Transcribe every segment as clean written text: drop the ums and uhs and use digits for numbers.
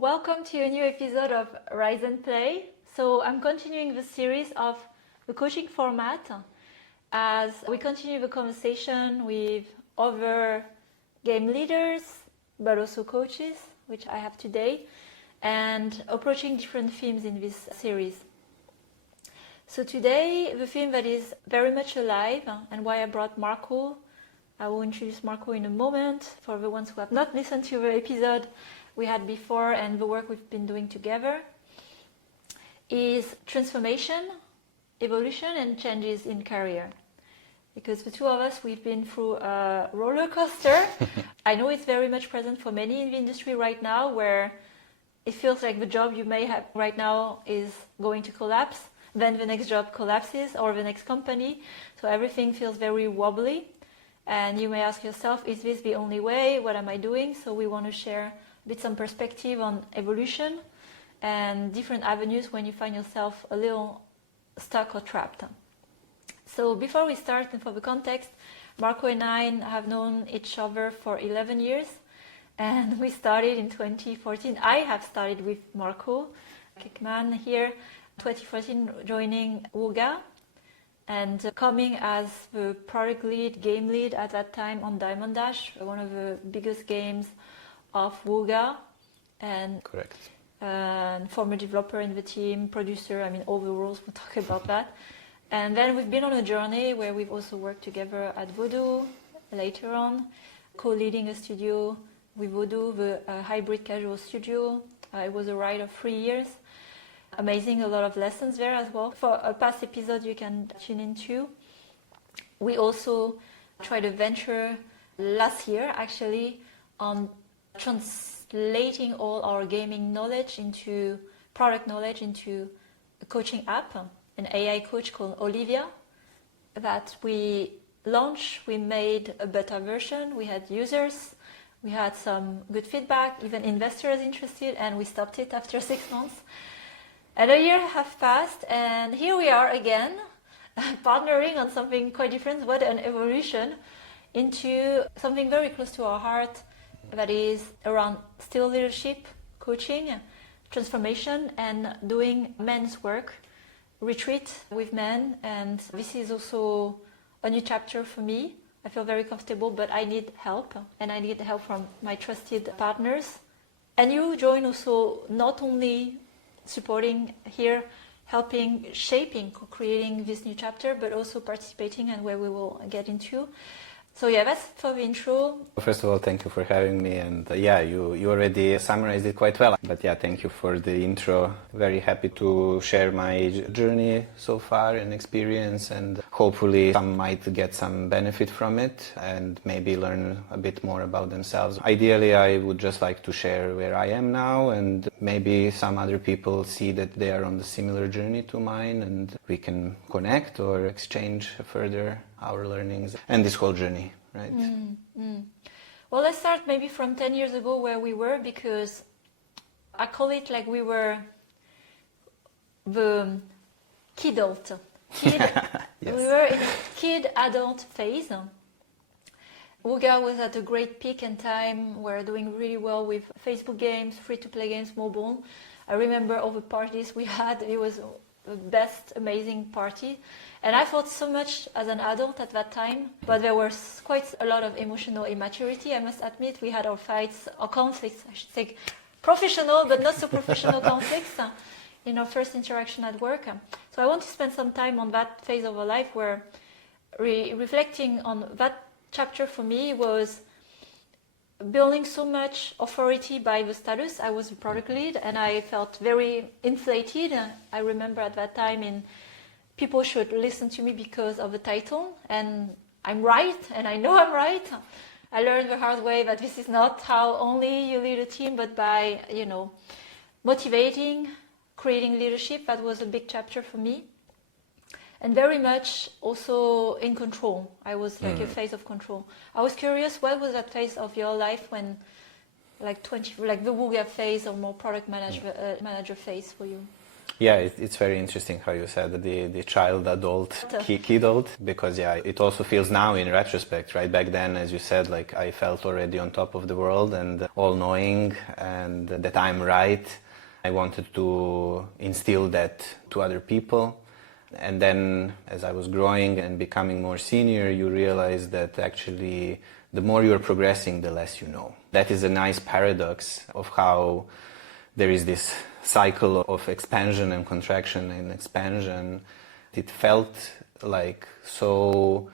Welcome to a new episode of Rise and Play. So I'm continuing the series of the coaching format as we continue the conversation with other game leaders, but also coaches, which I have today, and approaching different themes in this series. So today, the theme that is very much alive and why I brought Marco, I will introduce Marco in a moment for the ones who have not listened to the episode we had before and the work we've been doing together, is transformation, evolution, and changes in career. Because the two of us, we've been through a roller coaster. I know it's very much present for many in the industry right now, where it feels like the job you may have right now is going to collapse, then the next job collapses, or the next company. So everything feels very wobbly. And you may ask yourself, is this the only way? What am I doing? So we want to share a bit some perspective on evolution and different avenues when you find yourself a little stuck or trapped. So before we start, and for the context, Marco and I have known each other for 11 years, and we started in 2014. I have started with Marco Kickman here, 2014, joining Wooga, and coming as the product lead, game lead at that time on Diamond Dash, one of the biggest games of Wooga, and correct. Former developer in the team, producer, all the roles, we'll talk about that. And then we've been on a journey where we've also worked together at Voodoo later on, co-leading a studio with Voodoo, the hybrid casual studio. It was a ride of 3 years. Amazing, a lot of lessons there as well. For a past episode you can tune into. We also tried a venture last year actually on translating all our gaming knowledge into product knowledge into a coaching app, an AI coach called Olivia that we launched. We made a beta version, we had users, we had some good feedback, even investors interested, and we stopped it after 6 months. And a year have passed, and here we are again, partnering on something quite different, what an evolution, into something very close to our heart, that is around still leadership, coaching, transformation, and doing men's work, retreat with men. And this is also a new chapter for me. I feel very comfortable, but I need help, and I need help from my trusted partners. And you join also not only supporting here, helping, shaping, co-creating this new chapter, but also participating, and where we will get into. So yeah, that's for the intro. First of all, thank you for having me, and you already summarized it quite well. But yeah, thank you for the intro. Very happy to share my journey so far and experience, and hopefully some might get some benefit from it and maybe learn a bit more about themselves. Ideally, I would just like to share where I am now, and maybe some other people see that they are on the similar journey to mine, and we can connect or exchange further our learnings and this whole journey, right? Well, let's start maybe from 10 years ago where we were, because I call it like we were the kidult. Yes. We were in kid-adult phase. Wooga was at a great peak in time. We're doing really well with Facebook games, free-to-play games, mobile. I remember all the parties we had. It was the best, amazing party. And I thought so much as an adult at that time, but there was quite a lot of emotional immaturity, I must admit. We had our fights, our conflicts, I should say, professional but not so professional conflicts in our first interaction at work. So I want to spend some time on that phase of our life where reflecting on that chapter for me was building so much authority by the status. I was a product lead and I felt very inflated. I remember at that time people should listen to me because of the title, and I'm right, and I know I'm right. I learned the hard way that this is not how only you lead a team, but by, motivating, creating leadership. That was a big chapter for me. And very much also in control. I was like a phase of control. I was curious, what was that phase of your life when, like the Wooga phase or more product manager phase for you? Yeah, it's very interesting how you said the child-adult, kid-adult, because yeah, it also feels now in retrospect, right? Back then, as you said, like I felt already on top of the world and all-knowing and that I'm right. I wanted to instill that to other people. And then as I was growing and becoming more senior, you realize that actually the more you're progressing, the less you know. That is a nice paradox of how there is this cycle of expansion and contraction and expansion. It felt like so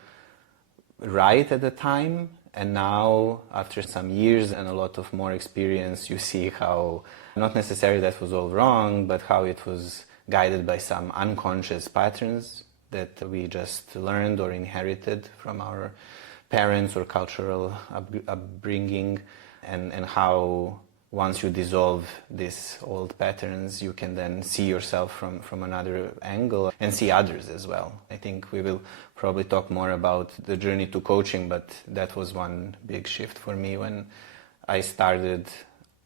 right at the time, and now after some years and a lot of more experience, you see how not necessarily that was all wrong, but how it was guided by some unconscious patterns that we just learned or inherited from our parents or cultural upbringing, and how once you dissolve these old patterns, you can then see yourself from another angle and see others as well. I think we will probably talk more about the journey to coaching, but that was one big shift for me when I started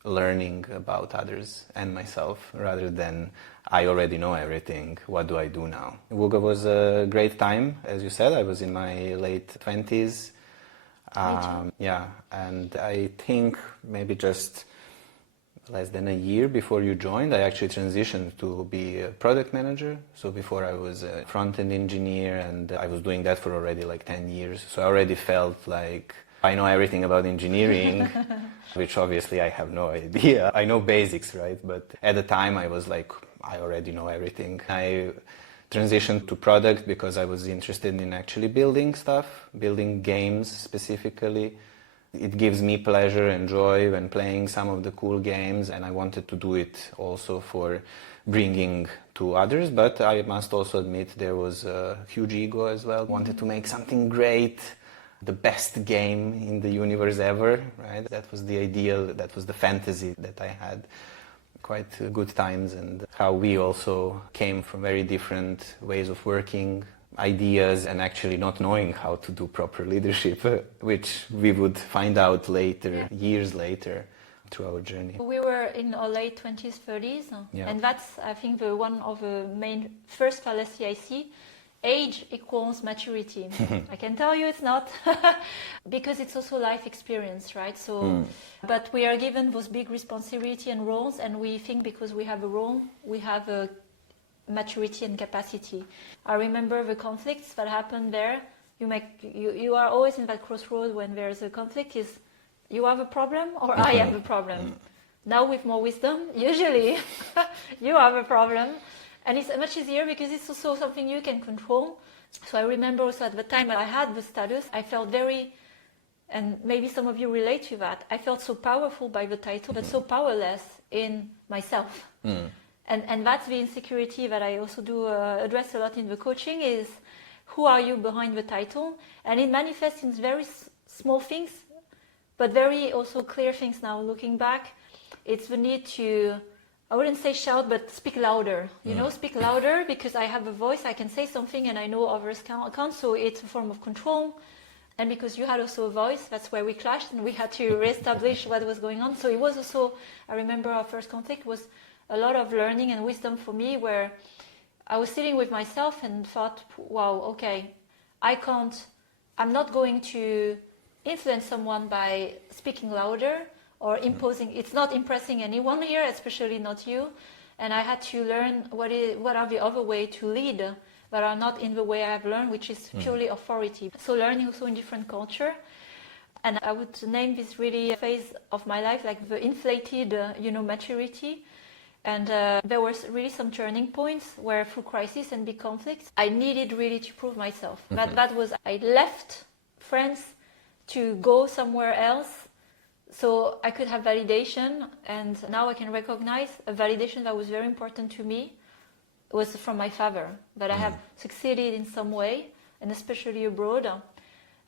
learning about others and myself rather than I already know everything, what do I do now? Wooga was a great time, as you said. I was in my late 20s. Yeah, and I think maybe just less than a year before you joined, I actually transitioned to be a product manager. So before I was a front-end engineer, and I was doing that for already like 10 years. So I already felt like I know everything about engineering, which obviously I have no idea. I know basics, right? But at the time I was like, I already know everything. I transitioned to product because I was interested in actually building stuff, building games specifically. It gives me pleasure and joy when playing some of the cool games, and I wanted to do it also for bringing to others, but I must also admit there was a huge ego as well. Wanted to make something great, the best game in the universe ever, right? That was the ideal, that was the fantasy that I had. Quite good times, and how we also came from very different ways of working, ideas, and actually not knowing how to do proper leadership, which we would find out later, years later, through our journey. We were in our late 20s, 30s, and that's, I think, one of the main first fallacy I see. Age equals maturity. I can tell you it's not, because it's also life experience, right? So, but we are given those big responsibility and roles, and we think because we have a role, we have a maturity and capacity. I remember the conflicts that happened there. You are always in that crossroad when there's a conflict. Is you have a problem or I have a problem? Now with more wisdom, usually you have a problem. And it's much easier because it's also something you can control. So I remember also at the time I had the status, I felt very, and maybe some of you relate to that, I felt so powerful by the title, but so powerless in myself. And that's the insecurity that I also do address a lot in the coaching is, who are you behind the title? And it manifests in very small things, but very also clear things now looking back. It's the need to, I wouldn't say shout, but speak louder. You know, speak louder because I have a voice, I can say something and I know others can't, so it's a form of control. And because you had also a voice, that's where we clashed and we had to reestablish what was going on. So it was also, I remember our first conflict was a lot of learning and wisdom for me, where I was sitting with myself and thought, wow, okay, I'm not going to influence someone by speaking louder or imposing. It's not impressing anyone here, especially not you. And I had to learn what are the other way to lead that are not in the way I've learned, which is purely authority. So learning also in different culture. And I would name this really a phase of my life, like the inflated, maturity. And there were really some turning points where through crisis and big conflicts, I needed really to prove myself. That was, I left friends to go somewhere else so I could have validation. And now I can recognize a validation that was very important to me was from my father, that I have succeeded in some way, and especially abroad.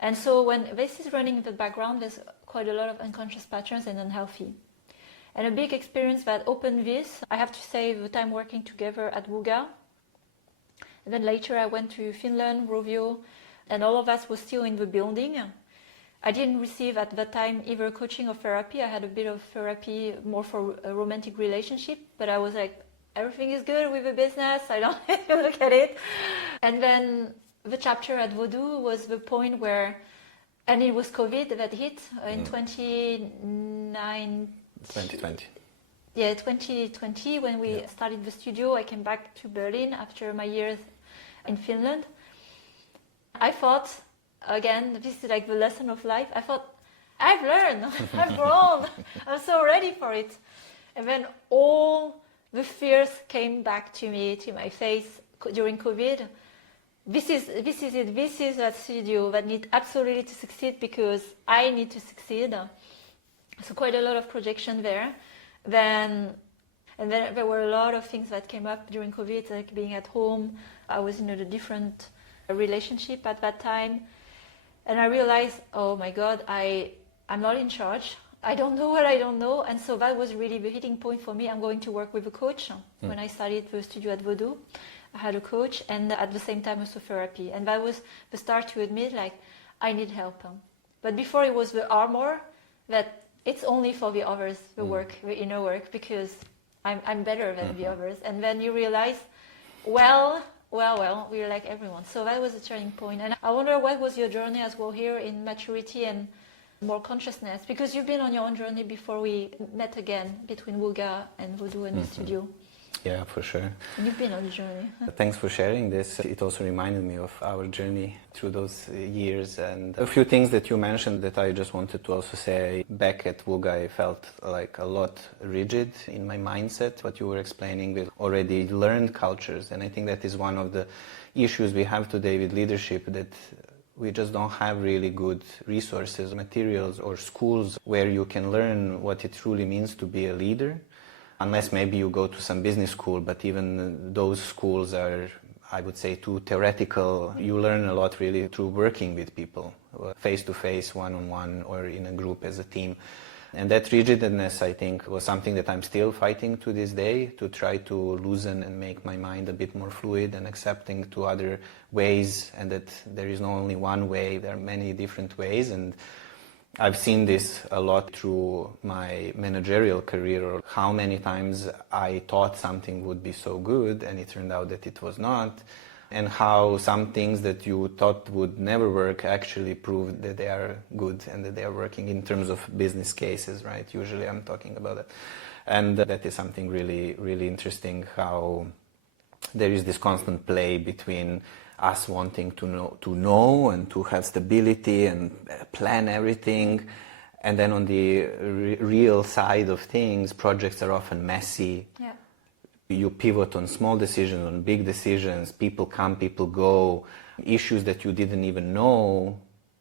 And so when this is running in the background, there's quite a lot of unconscious patterns and unhealthy. And a big experience that opened this, I have to say, the time working together at Wooga. And then later I went to Finland, Rovio, and all of us was still in the building. I didn't receive at that time either coaching or therapy. I had a bit of therapy more for a romantic relationship, but I was like, everything is good with the business. I don't look at it. And then the chapter at Vodou was the point where, and it was COVID that hit in 2020. Yeah, 2020, when we started the studio. I came back to Berlin after my years in Finland. I thought, again, this is like the lesson of life. I thought, I've learned, I've grown, I'm so ready for it. And then all the fears came back to me, to my face during COVID. This is it. This is a studio that needs absolutely to succeed because I need to succeed. So quite a lot of projection there. Then there were a lot of things that came up during COVID, like being at home. I was in a different relationship at that time, and I realized, oh my God, I'm not in charge. I don't know what I don't know. And so that was really the hitting point for me. I'm going to work with a coach. When I started the studio at Vodou, I had a coach, and at the same time also therapy. And that was the start to admit, like, I need help. But before it was the armor that it's only for the others, the work, the inner work, because I'm better than the others. And then you realize, well, we're like everyone. So that was a turning point. And I wonder, what was your journey as well here in maturity and more consciousness? Because you've been on your own journey before we met again, between Wuga and Vodou and the studio. Yeah, for sure. And you've been on the journey. Thanks for sharing this. It also reminded me of our journey through those years, and a few things that you mentioned that I just wanted to also say. Back at Wuga, I felt like a lot rigid in my mindset, what you were explaining with already learned cultures. And I think that is one of the issues we have today with leadership, that we just don't have really good resources, materials, or schools where you can learn what it truly means to be a leader. Unless maybe you go to some business school, but even those schools are, I would say, too theoretical. You learn a lot really through working with people, face-to-face, one-on-one, or in a group as a team. And that rigidness, I think, was something that I'm still fighting to this day, to try to loosen and make my mind a bit more fluid and accepting to other ways, and that there is not only one way, there are many different ways. And I've seen this a lot through my managerial career, or how many times I thought something would be so good and it turned out that it was not, and how some things that you thought would never work actually proved that they are good and that they are working in terms of business cases, right? Usually I'm talking about that. And that is something really, really interesting, how there is this constant play between us wanting to know and to have stability and plan everything, and then on the real side of things, projects are often messy. Yeah. You pivot on small decisions, on big decisions, people come, people go, issues that you didn't even know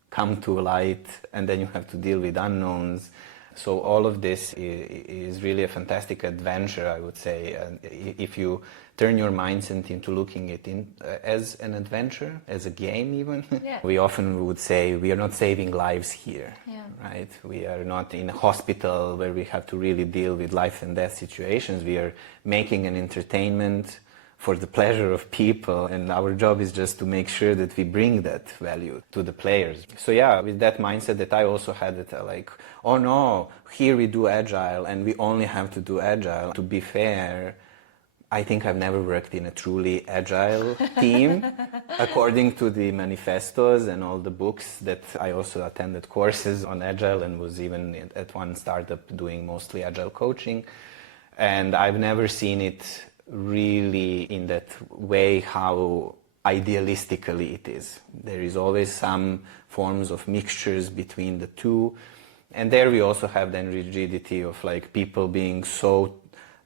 come to light, and then you have to deal with unknowns. So all of this is really a fantastic adventure, I would say. And if you turn your mindset into looking at it as an adventure, as a game even, we often would say we are not saving lives here, right? We are not in a hospital where we have to really deal with life and death situations. We are making an entertainment for the pleasure of people, and our job is just to make sure that we bring that value to the players. So yeah, with that mindset that I also had, that like, oh no, here we do agile and we only have to do agile. To be fair, I think I've never worked in a truly agile team, according to the manifestos and all the books that I also attended courses on agile, and was even at one startup doing mostly agile coaching. And I've never seen it really in that way, how idealistically it is. There is always some forms of mixtures between the two, and there we also have then rigidity of like people being so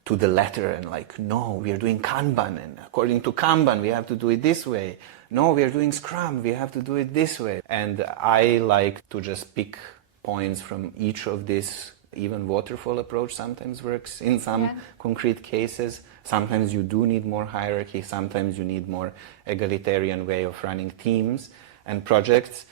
to the letter and like, no, we are doing Kanban, and according to Kanban we have to do it this way. No, we are doing Scrum, we have to do it this way. And I like to just pick points from each of these. Even waterfall approach sometimes works in some concrete cases. Sometimes you do need more hierarchy, sometimes you need more egalitarian way of running teams and projects.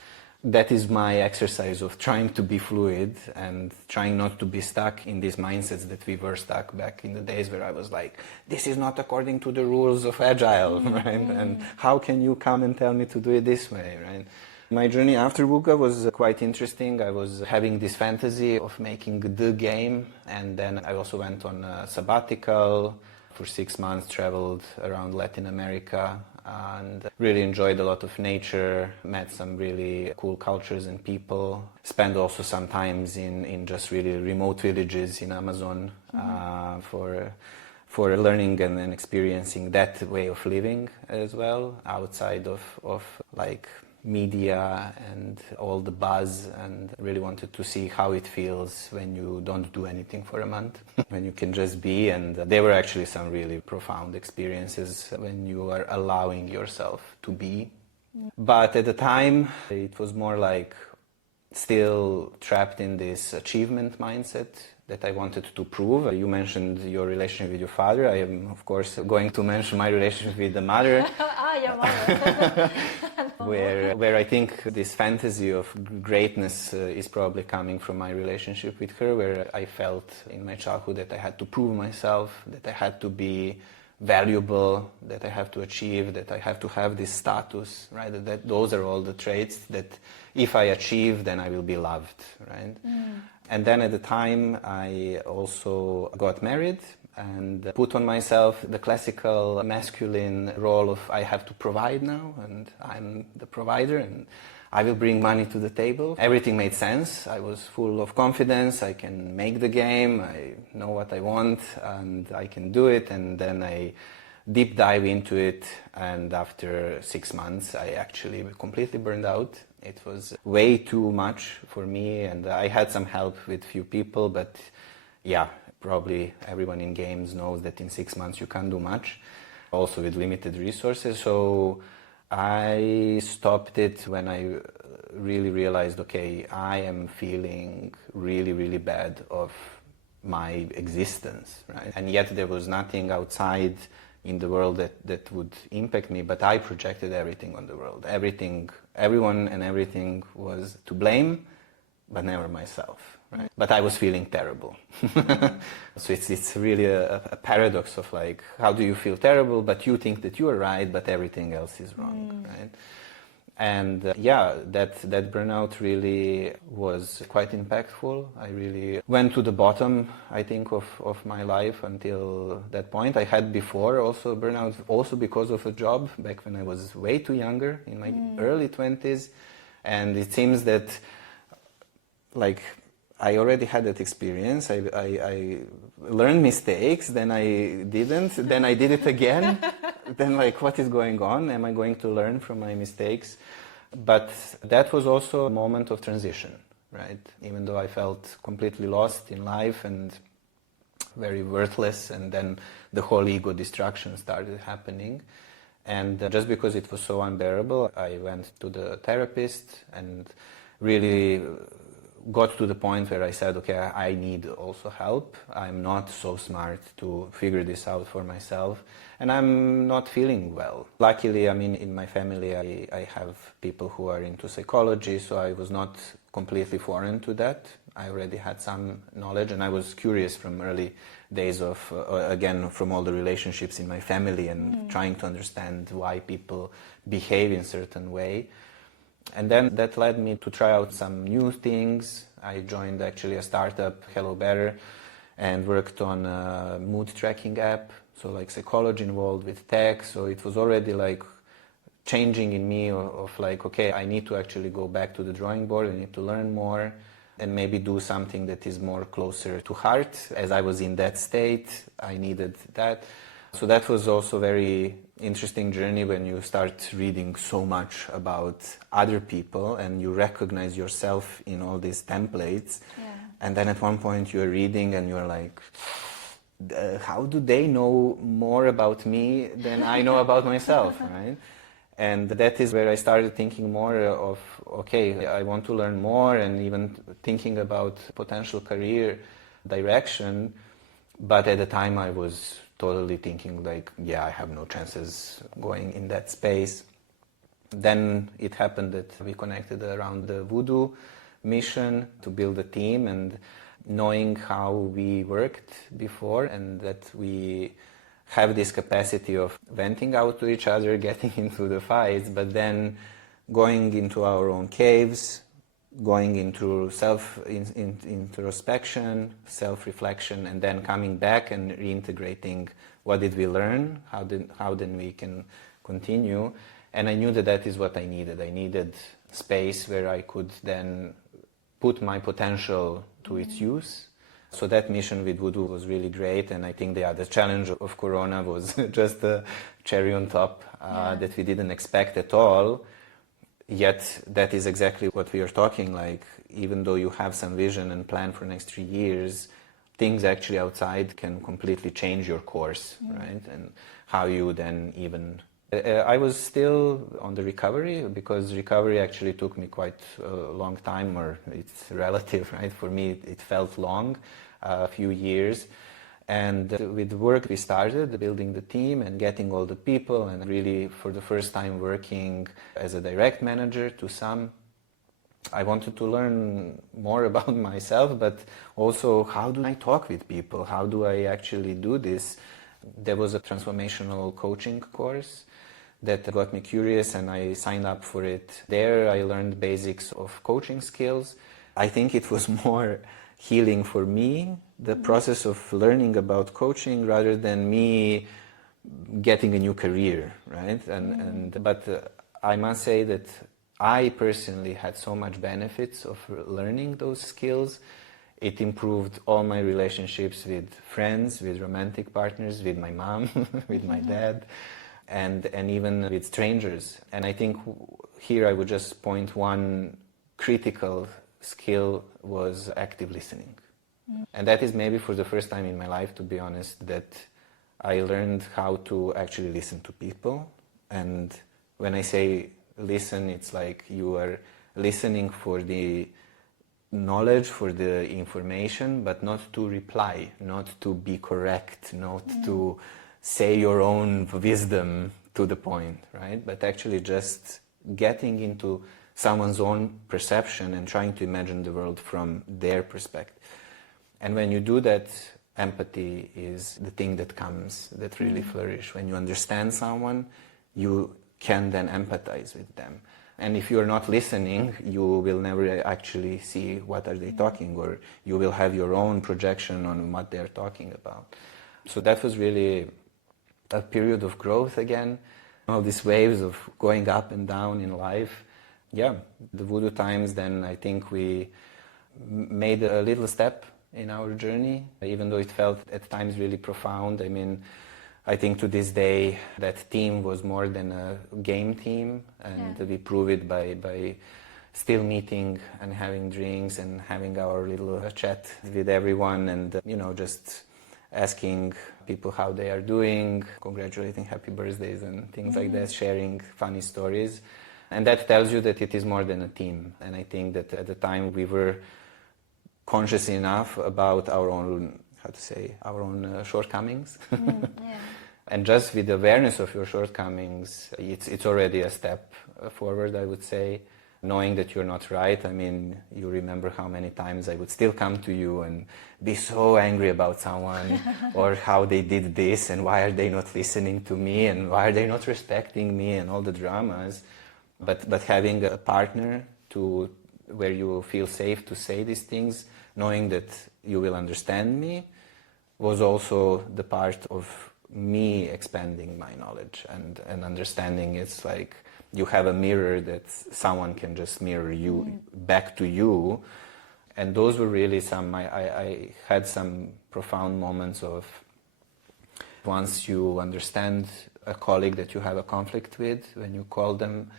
That is my exercise of trying to be fluid and trying not to be stuck in these mindsets that we were stuck back in the days where I was like, this is not according to the rules of agile, right? And how can you come and tell me to do it this way, right? My journey after Wuga was quite interesting. I was having this fantasy of making the game, and then I also went on a sabbatical For 6 months, traveled around Latin America and really enjoyed a lot of nature, met some really cool cultures and people. Spent also some times in just really remote villages in Amazon for learning and experiencing that way of living as well, outside of like media and all the buzz, and really wanted to see how it feels when you don't do anything for a month, when you can just be. And there were actually some really profound experiences when you are allowing yourself to be. But at the time, it was more like still trapped in this achievement mindset that I wanted to prove. You mentioned your relationship with your father. I am, of course, going to mention my relationship with the mother. Your mother. where I think this fantasy of greatness is probably coming from my relationship with her, where I felt in my childhood that I had to prove myself, that I had to be valuable, that I have to achieve, that I have to have this status, right? That those are all the traits that if I achieve, then I will be loved, right? And then at the time, I also got married and put on myself the classical masculine role of I have to provide now, and I'm the provider, and I will bring money to the table. Everything made sense. I was full of confidence. I can make the game. I know what I want, and I can do it. And then I deep dive into it, and after 6 months, I actually completely burned out. It was way too much for me, and I had some help with few people, but yeah, probably everyone in games knows that in 6 months you can't do much, also with limited resources. So I stopped it when I really realized, okay, I am feeling really, really bad of my existence, right? And yet there was nothing outside in the world that would impact me, but I projected everything on the world. Everything, everyone and everything was to blame, but never myself, right? But I was feeling terrible. So it's really a paradox of like, how do you feel terrible, but you think that you are right, but everything else is wrong, right? And yeah, that burnout really was quite impactful. I really went to the bottom, I think, of my life until that point. I had before also burnout, also because of a job back when I was way too younger, in my early 20s. And it seems that like I already had that experience. I learned mistakes, then I didn't, then I did it again. Then like, what is going on? Am I going to learn from my mistakes? But that was also a moment of transition, right? Even though I felt completely lost in life and very worthless, and then the whole ego destruction started happening. And just because it was so unbearable, I went to the therapist and really got to the point where I said, okay, I need also help. I'm not so smart to figure this out for myself, and I'm not feeling well. Luckily, I mean, in my family, I have people who are into psychology, so I was not completely foreign to that. I already had some knowledge, and I was curious from early days of, again, from all the relationships in my family and trying to understand why people behave in a certain way. And then that led me to try out some new things. I joined actually a startup, Hello Better, and worked on a mood tracking app, so like psychology involved with tech. So it was already like changing in me of like, okay, I need to actually go back to the drawing board, I need to learn more and maybe do something that is more closer to heart. As I was in that state, I needed that. So that was also very interesting journey when you start reading so much about other people and you recognize yourself in all these templates. Yeah. And then at one point you're reading and you're like, how do they know more about me than I know about myself, right? And that is where I started thinking more of, okay, I want to learn more, and even thinking about potential career direction. But at the time I was totally thinking like, yeah, I have no chances going in that space. Then it happened that we connected around the Voodoo mission to build a team, and knowing how we worked before and that we have this capacity of venting out to each other, getting into the fights, but then going into our own caves, going into introspection, self-reflection, and then coming back and reintegrating what did we learn, how then we can continue. And I knew that that is what I needed. I needed space where I could then put my potential to its use. So that mission with Voodoo was really great, and I think the challenge of Corona was just a cherry on top that we didn't expect at all. Yet that is exactly what we are talking, like even though you have some vision and plan for the next 3 years, things actually outside can completely change your course, right? And how you then even... I was still on the recovery, because recovery actually took me quite a long time, or it's relative, right? For me, it felt long, a few years. And with the work we started, building the team and getting all the people, and really for the first time working as a direct manager to some, I wanted to learn more about myself, but also how do I talk with people? How do I actually do this? There was a transformational coaching course that got me curious, and I signed up for it. There I learned basics of coaching skills. I think it was more healing for me, the process of learning about coaching, rather than me getting a new career, right? But I must say that I personally had so much benefits of learning those skills. It improved all my relationships with friends, with romantic partners, with my mom, with my dad, and even with strangers. And I think here I would just point one critical skill was active listening. And that is maybe for the first time in my life, to be honest, that I learned how to actually listen to people. And when I say listen, it's like you are listening for the knowledge, for the information, but not to reply, not to be correct, not to say your own wisdom to the point, right? But actually just getting into someone's own perception and trying to imagine the world from their perspective. And when you do that, empathy is the thing that comes, that really flourish. When you understand someone, you can then empathize with them. And if you're not listening, you will never actually see what are they talking, or you will have your own projection on what they're talking about. So that was really a period of growth again. All these waves of going up and down in life. Yeah, the Voodoo times, then I think we made a little step in our journey, even though it felt at times really profound. I mean, I think to this day that team was more than a game team, and we prove it by still meeting and having drinks and having our little chat with everyone, and just asking people how they are doing, congratulating happy birthdays and things like that, sharing funny stories. And that tells you that it is more than a team. And I think that at the time we were conscious enough about our own, shortcomings. And just with the awareness of your shortcomings, it's already a step forward, I would say. Knowing that you're not right. I mean, you remember how many times I would still come to you and be so angry about someone or how they did this and why are they not listening to me and why are they not respecting me and all the dramas. But having a partner where you feel safe to say these things, knowing that you will understand me, was also the part of me expanding my knowledge and understanding. It's like you have a mirror that someone can just mirror you back to you. And those were really I had some profound moments of, once you understand a colleague that you have a conflict with, when you call them,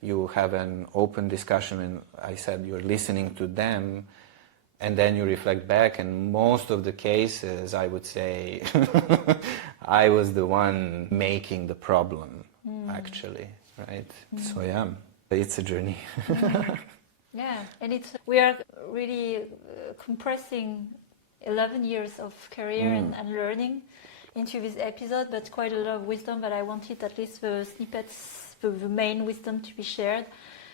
you have an open discussion, and I said you're listening to them, and then you reflect back, and most of the cases, I would say, I was the one making the problem, actually, right? So yeah, it's a journey. Yeah, and we are really compressing 11 years of career and learning into this episode, but quite a lot of wisdom, but I wanted at least the snippets, the main wisdom to be shared.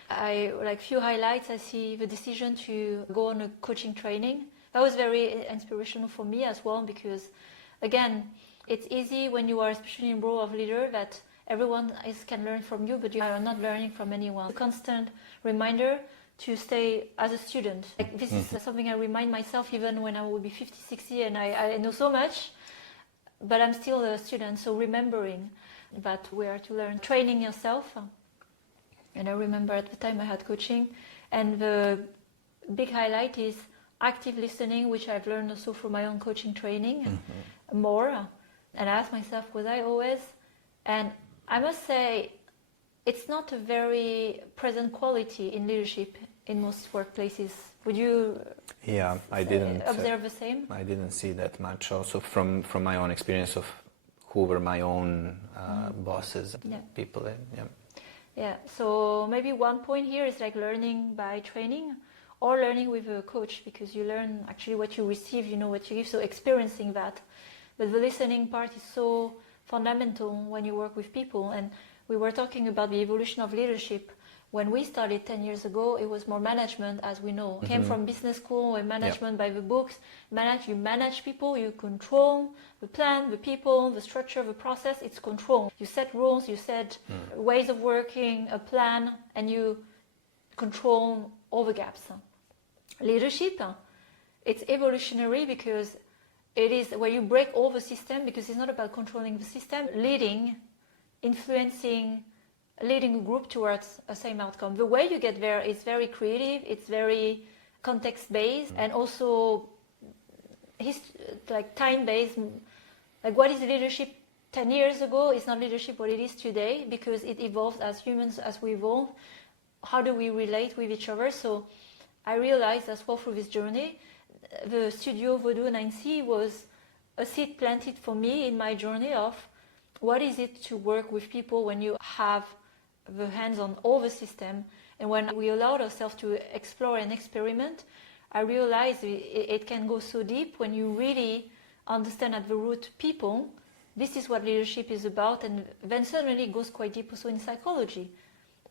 I like few highlights. I see the decision to go on a coaching training. That was very inspirational for me as well, because again, it's easy when you are especially in role of leader that everyone can learn from you, but you are not learning from anyone. A constant reminder to stay as a student. Like, this is something I remind myself even when I will be 50, 60 and I know so much, but I'm still a student. So remembering that we are to learn, training yourself. And I remember at the time I had coaching, and the big highlight is active listening, which I've learned also from my own coaching training more. And I asked myself, was I always? And I must say, it's not a very present quality in leadership in most workplaces. Would you I didn't observe the same? I didn't see that much also from my own experience of who were my own bosses, people. Yeah, so maybe one point here is like learning by training or learning with a coach, because you learn actually what you receive, you know what you give, so experiencing that. But the listening part is so fundamental when you work with people. And we were talking about the evolution of leadership. When we started 10 years ago, it was more management, as we know. Came from business school and management by the books. You manage people, you control the plan, the people, the structure, the process, it's control. You set rules, you set ways of working, a plan, and you control all the gaps. Leadership, it's evolutionary because it is where you break all the system, because it's not about controlling the system, leading, influencing, leading a group towards a same outcome. The way you get there is very creative, it's very context-based, and also like time-based. Like, what is leadership 10 years ago is not leadership what it is today, because it evolves as humans, as we evolve. How do we relate with each other? So I realized as well through this journey, the studio Vodou 9C was a seed planted for me in my journey of what is it to work with people when you have the hands on all the system. And when we allowed ourselves to explore and experiment, I realized it can go so deep when you really understand at the root people. This is what leadership is about, and then suddenly it goes quite deep also in psychology.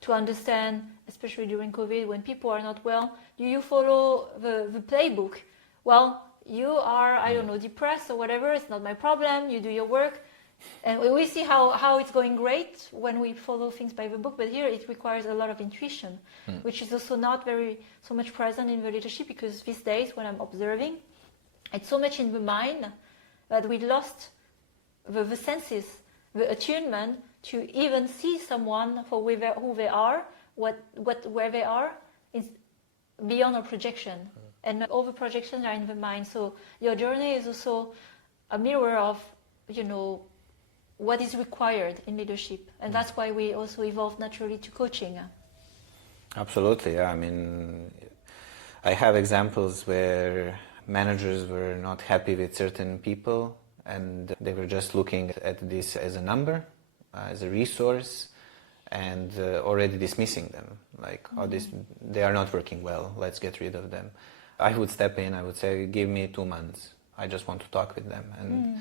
To understand, especially during COVID, when people are not well, do you follow the playbook? Well, you are, I don't know, depressed or whatever, it's not my problem, you do your work. And we see how it's going great when we follow things by the book, but here it requires a lot of intuition, which is also not so much present in the leadership, because these days when I'm observing, it's so much in the mind that we lost the senses, the attunement to even see someone for who they are, where they are, is beyond our projection. And all the projections are in the mind. So your journey is also a mirror of, what is required in leadership. And that's why we also evolved naturally to coaching. Absolutely, yeah. I mean, I have examples where managers were not happy with certain people, and they were just looking at this as a number, as a resource, and already dismissing them. Like, they are not working well, let's get rid of them. I would step in, I would say, give me 2 months. I just want to talk with them.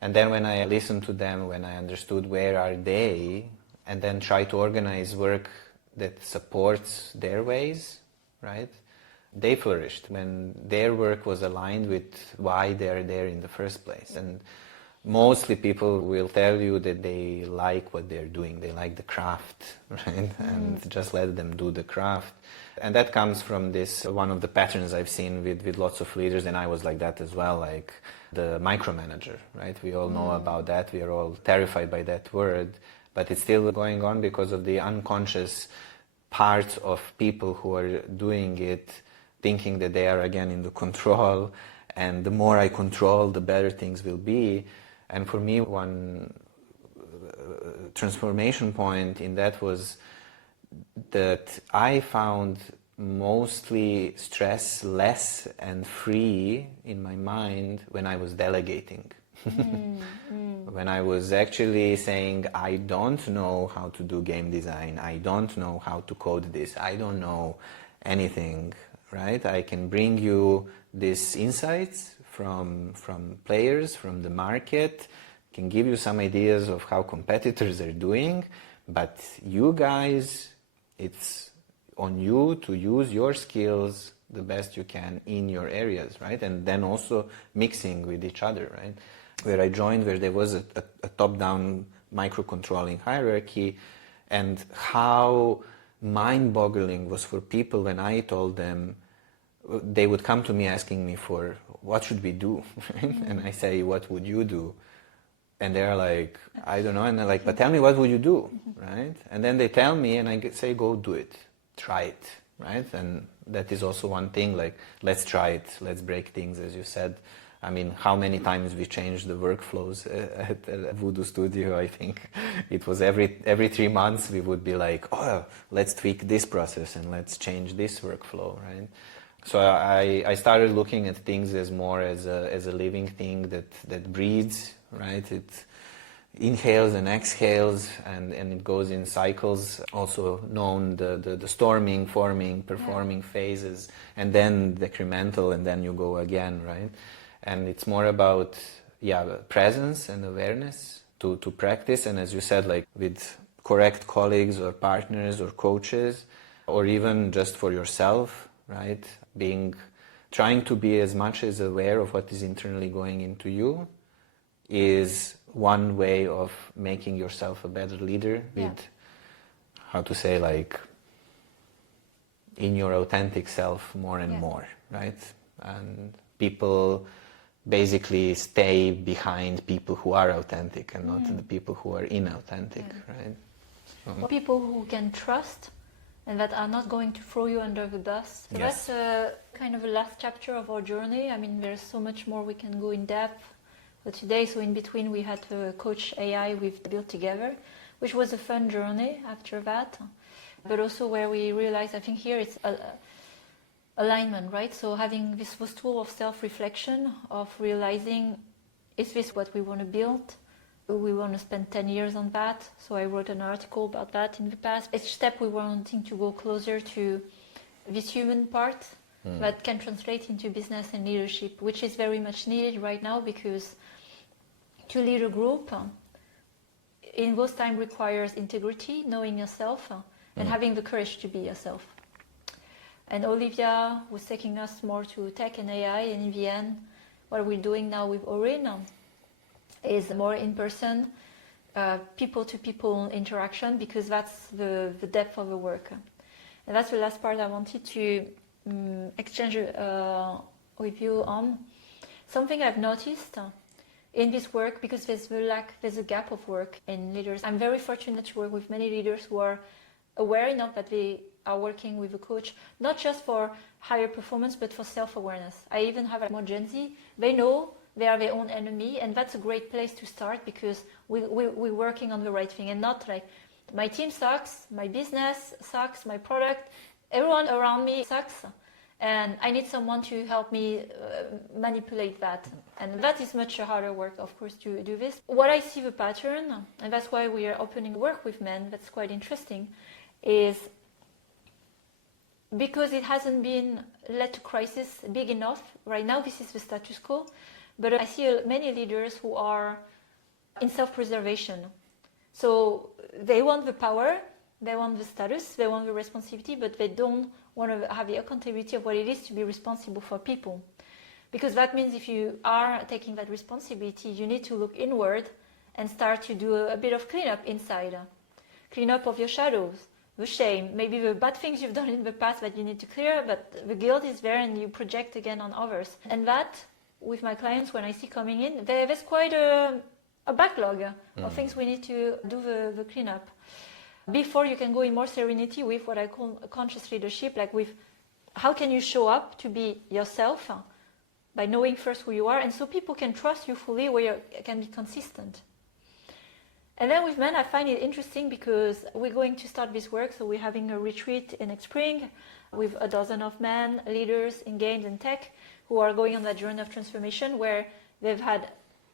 And then when I listened to them, when I understood where are they, and then try to organize work that supports their ways, right? They flourished when their work was aligned with why they're there in the first place. And mostly people will tell you that they like what they're doing, they like the craft, right? And just let them do the craft. And that comes from this, one of the patterns I've seen with lots of leaders, and I was like that as well, like the micromanager, right? We all know about that, we are all terrified by that word, but it's still going on because of the unconscious parts of people who are doing it, thinking that they are again in the control, and the more I control, the better things will be. And for me, one transformation point in that was that I found mostly stress less and free in my mind when I was delegating. When I was actually saying, I don't know how to do game design, I don't know how to code this, I don't know anything, right? I can bring you these insights from players, from the market, can give you some ideas of how competitors are doing, but you guys, it's on you to use your skills the best you can in your areas, right? And then also mixing with each other, right? Where I joined, where there was a top-down micro-controlling hierarchy, and how mind-boggling was for people when I told them, they would come to me asking me for, what should we do? And I say, what would you do? And they're like, I don't know. And they're like, but tell me, what would you do? Right? And then they tell me, and I say, go do it. Try it. Right? And that is also one thing, like, let's try it. Let's break things, as you said. I mean, how many times we changed the workflows at Voodoo Studio, I think. It was every 3 months we would be like, oh, let's tweak this process and let's change this workflow, right? So I started looking at things as more as a living thing that breathes, right? It inhales and exhales, and it goes in cycles, also known the storming, forming, performing phases, and then decremental, and then you go again, right? And it's more about presence and awareness to practice, and as you said, like with correct colleagues or partners or coaches, or even just for yourself, right? Trying to be as much as aware of what is internally going into you is one way of making yourself a better leader with, how to say, like, in your authentic self more and more, right? And people basically stay behind people who are authentic and not the people who are inauthentic, right? People who can trust and that are not going to throw you under the bus. So that's kind of the last chapter of our journey. I mean, there's so much more we can go in depth. But today, so in between, we had Coach AI we've built together, which was a fun journey after that. But also where we realized, I think here it's alignment, right? So having this tool of self-reflection, of realizing, is this what we want to build? We want to spend 10 years on that. So I wrote an article about that in the past. Each step we were wanting to go closer to this human part that can translate into business and leadership, which is very much needed right now, because to lead a group in those times requires integrity, knowing yourself, and having the courage to be yourself. And Olivia was taking us more to tech and AI, and in the end, what we're doing now with Orin is more in-person, people-to-people interaction, because that's the depth of the work. And that's the last part I wanted to exchange with you on. Something I've noticed in this work, because there's a gap of work in leaders. I'm very fortunate to work with many leaders who are aware enough that they are working with a coach, not just for higher performance, but for self-awareness. I even have more Gen Z. They know they are their own enemy, and that's a great place to start, because we're working on the right thing, and not like, my team sucks, my business sucks, my product, everyone around me sucks, and I need someone to help me manipulate that. And that is much harder work, of course, to do this. What I see the pattern, and that's why we are opening work with men, that's quite interesting, is because it hasn't been led to crisis big enough. Right now, this is the status quo. But I see many leaders who are in self-preservation. So they want the power, they want the status, they want the responsibility, but they don't want to have the accountability of what it is to be responsible for people. Because that means if you are taking that responsibility, you need to look inward and start to do a bit of cleanup inside. Cleanup of your shadows, the shame, maybe the bad things you've done in the past that you need to clear, but the guilt is there and you project again on others. And that, with my clients, when I see coming in, there's quite a backlog of things we need to do the cleanup. Before you can go in more serenity with what I call conscious leadership, like with how can you show up to be yourself by knowing first who you are, and so people can trust you fully, where you can be consistent. And then with men, I find it interesting because we're going to start this work, so we're having a retreat in next spring with a dozen of men, leaders in games and tech, who are going on that journey of transformation, where they've had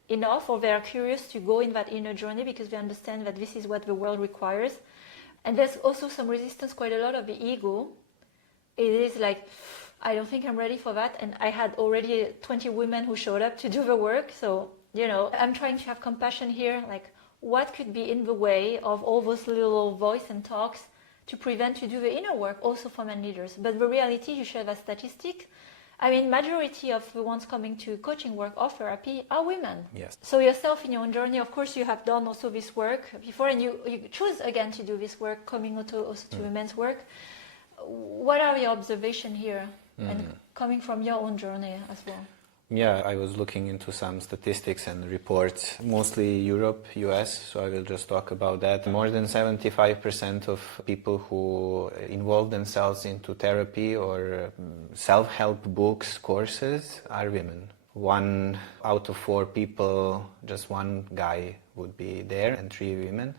enough, or they are curious to go in that inner journey because they understand that this is what the world requires. And there's also some resistance, quite a lot of the ego. It is like, I don't think I'm ready for that. And I had already 20 women who showed up to do the work. So, I'm trying to have compassion here, like what could be in the way of all those little voice and talks to prevent to do the inner work also for men leaders. But the reality, you share that statistic, I mean, majority of the ones coming to coaching work or therapy are women. Yes. So yourself in your own journey, of course, you have done also this work before, and you choose again to do this work, coming also to women's work. What are your observations here, and coming from your own journey as well? Yeah, I was looking into some statistics and reports, mostly Europe, US, so I will just talk about that. More than 75% of people who involve themselves into therapy or self-help books, courses, are women. 1 out of 4 people, just 1 guy would be there, and 3 women.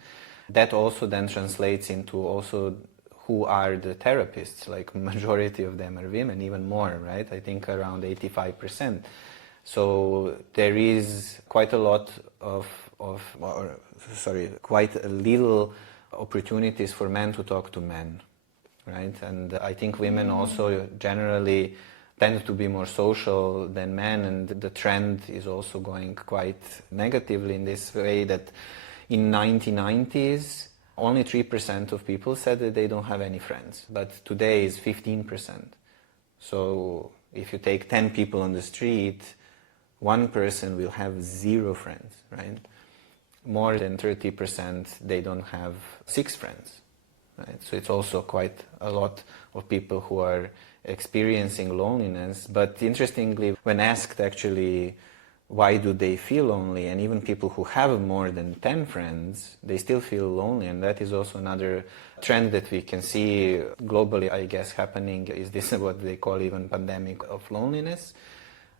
That also then translates into also who are the therapists. Like majority of them are women, even more, right? I think around 85%. So there is quite a lot quite a little opportunities for men to talk to men, right? And I think women also generally tend to be more social than men, and the trend is also going quite negatively in this way that in 1990s, only 3% of people said that they don't have any friends, but today is 15%. So if you take 10 people on the street, 1 person will have 0 friends, right? More than 30%, they don't have 6 friends, right? So it's also quite a lot of people who are experiencing loneliness. But interestingly, when asked actually why do they feel lonely, and even people who have more than 10 friends, they still feel lonely, and that is also another trend that we can see globally, I guess, happening. Is this what they call even pandemic of loneliness,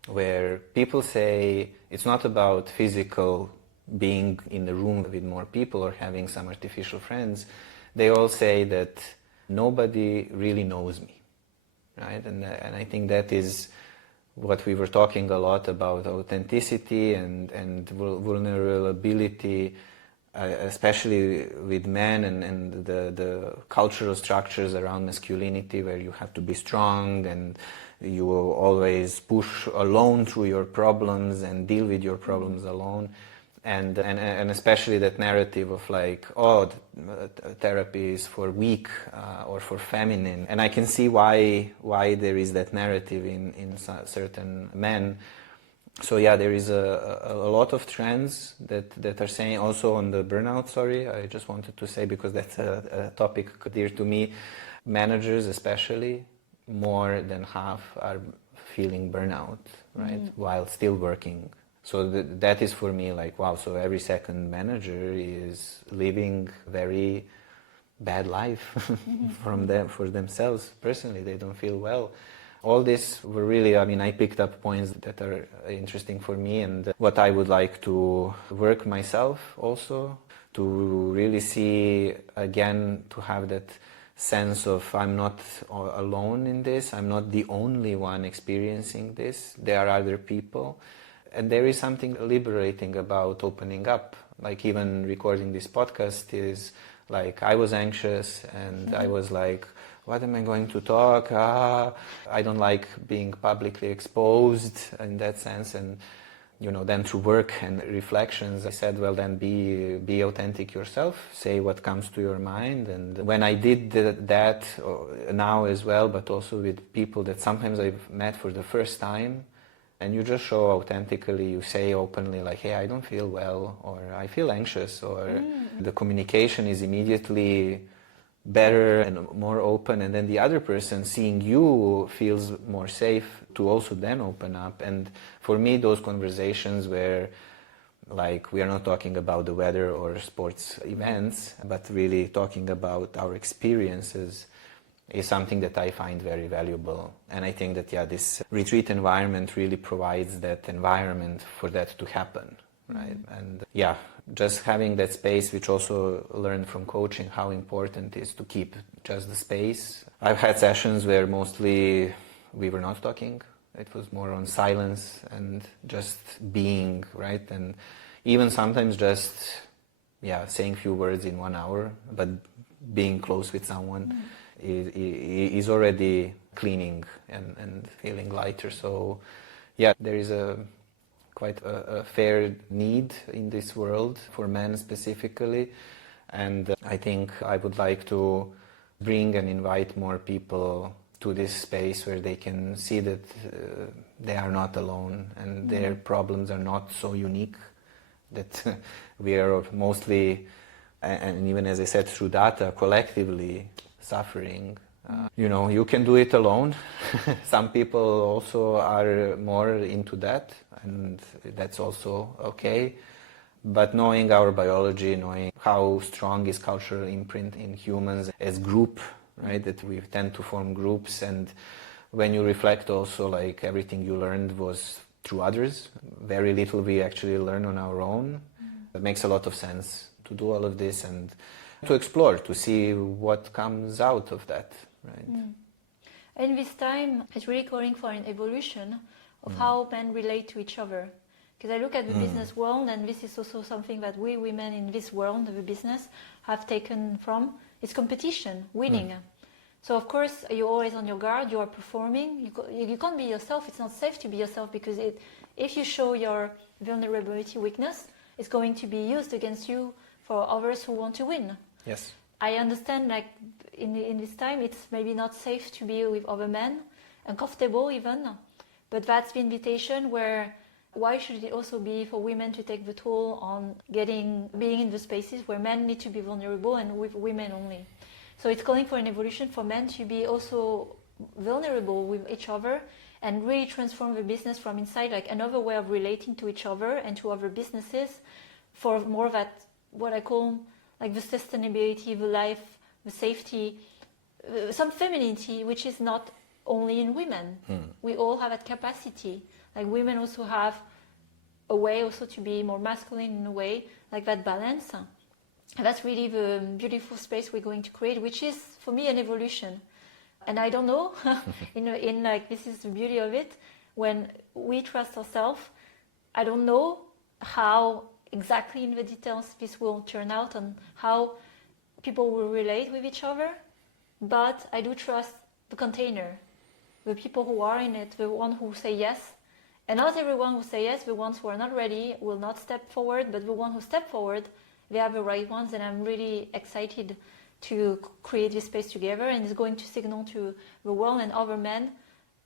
where people say it's not about physical being in the room with more people or having some artificial friends. They all say that nobody really knows me, right? And I think that is what we were talking a lot about, authenticity and vulnerability, especially with men, and the cultural structures around masculinity, where you have to be strong and you will always push alone through your problems and deal with your problems alone. And especially that narrative of like, oh, therapy is for weak or for feminine. And I can see why there is that narrative in certain men. So yeah, there is a lot of trends that are saying also on the burnout. Sorry, I just wanted to say, because that's a topic dear to me. Managers especially, more than half are feeling burnout, right, while still working. So that is for me like, wow, so every second manager is living very bad life for themselves personally. They don't feel well. All this were really, I mean, I picked up points that are interesting for me, and what I would like to work myself also, to really see again, to have that sense of I'm not alone in this, I'm not the only one experiencing this, there are other people. And there is something liberating about opening up. Like even recording this podcast is like, I was anxious and I was like, what am I going to talk? I don't like being publicly exposed in that sense. And you know, then through work and reflections, I said, well, then be authentic yourself, say what comes to your mind. And when I did that now as well, but also with people that sometimes I've met for the first time, and you just show authentically, you say openly like, hey, I don't feel well, or I feel anxious, or the communication is immediately better and more open, and then the other person seeing you feels more safe to also then open up. And for me, those conversations where like we are not talking about the weather or sports events, but really talking about our experiences, is something that I find very valuable. And I think that, yeah, this retreat environment really provides that environment for that to happen, right? And yeah, just having that space, which also learned from coaching how important it is to keep just the space. I've had sessions where mostly we were not talking. It was more on silence and just being, right? And even sometimes just, yeah, saying few words in 1 hour, but being close with someone is already cleaning and feeling lighter. So yeah, there is quite a fair need in this world for men specifically, and I think I would like to bring and invite more people to this space where they can see that they are not alone and their problems are not so unique, that we are mostly, and even as I said, through data, collectively suffering. You can do it alone. Some people also are more into that, and that's also okay. But knowing our biology, knowing how strong is cultural imprint in humans as group, right, that we tend to form groups, and when you reflect also, like, everything you learned was through others, very little we actually learn on our own. It makes a lot of sense to do all of this and to explore, to see what comes out of that, right? And this time is really calling for an evolution of how men relate to each other. Because I look at the business world, and this is also something that we women in this world of the business have taken from, is competition, winning. So of course you're always on your guard, you are performing, you can't be yourself, it's not safe to be yourself, because if you show your vulnerability, weakness, it's going to be used against you for others who want to win. Yes. I understand, like, in this time it's maybe not safe to be with other men, uncomfortable even, but that's the invitation where, why should it also be for women to take the toll on being in the spaces where men need to be vulnerable and with women only? So it's calling for an evolution for men to be also vulnerable with each other and really transform the business from inside, like another way of relating to each other and to other businesses, for more that, what I call, like, the sustainability, the life, the safety, some femininity, which is not only in women. We all have that capacity. Like, women also have a way also to be more masculine in a way, like that balance. And that's really the beautiful space we're going to create, which is, for me, an evolution. And I don't know, in like, this is the beauty of it, when we trust ourselves, I don't know how exactly in the details this will turn out and how people will relate with each other, but I do trust the container, the people who are in it, the ones who say yes. And not everyone who say yes, the ones who are not ready will not step forward, but the ones who step forward, they are the right ones, and I'm really excited to create this space together, and it's going to signal to the world and other men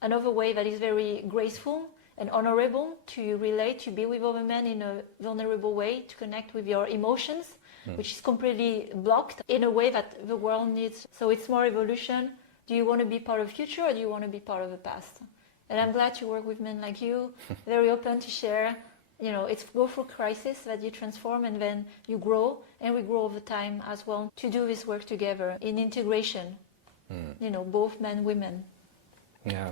another way that is very graceful and honorable to relate, to be with other men in a vulnerable way, to connect with your emotions, which is completely blocked, in a way that the world needs. So it's more evolution. Do you want to be part of the future, or do you want to be part of the past? And I'm glad to work with men like you, very open to share. It's go through crisis that you transform, and then you grow, and we grow over time as well, to do this work together in integration, both men, women. Yeah.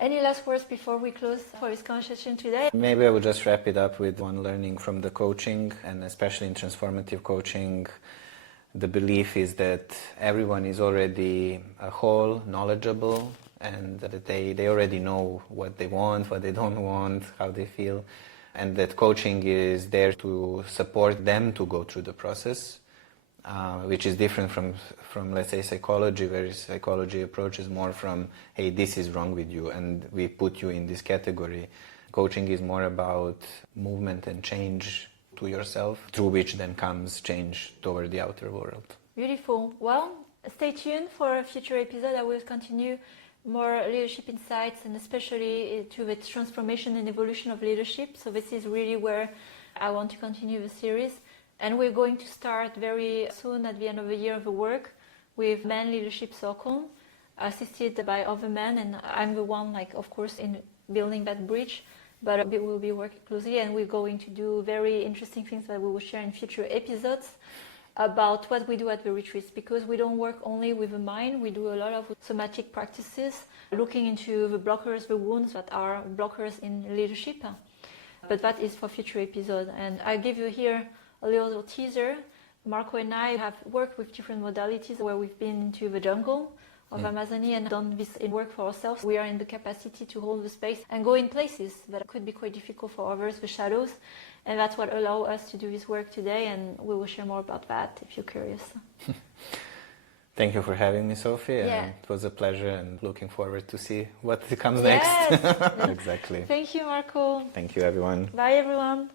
Any last words before we close for this conversation today? Maybe I will just wrap it up with one learning from the coaching, and especially in transformative coaching, the belief is that everyone is already a whole, knowledgeable, and that they already know what they want, what they don't want, how they feel, and that coaching is there to support them to go through the process, which is different from, let's say, psychology, where psychology approaches more from, hey, this is wrong with you, and we put you in this category. Coaching is more about movement and change to yourself, through which then comes change toward the outer world. Beautiful. Well, stay tuned for a future episode. I will continue more leadership insights, and especially to the transformation and evolution of leadership. So this is really where I want to continue the series. And we're going to start very soon, at the end of the year, of the work with Men Leadership Circle, assisted by other men. And I'm the one, of course, in building that bridge. But we will be working closely, and we're going to do very interesting things that we will share in future episodes about what we do at the retreats, because we don't work only with the mind, we do a lot of somatic practices, looking into the blockers, the wounds that are blockers in leadership. But that is for future episodes. And I give you here a little teaser. Marco and I have worked with different modalities where we've been into the jungle of Amazonia and done this in work for ourselves. We are in the capacity to hold the space and go in places that could be quite difficult for others, the shadows. And that's what allows us to do this work today, and we will share more about that if you're curious. Thank you for having me, Sophie. Yeah. It was a pleasure, and looking forward to see what comes Yes. next. Exactly. Thank you, Marco. Thank you, everyone. Bye, everyone.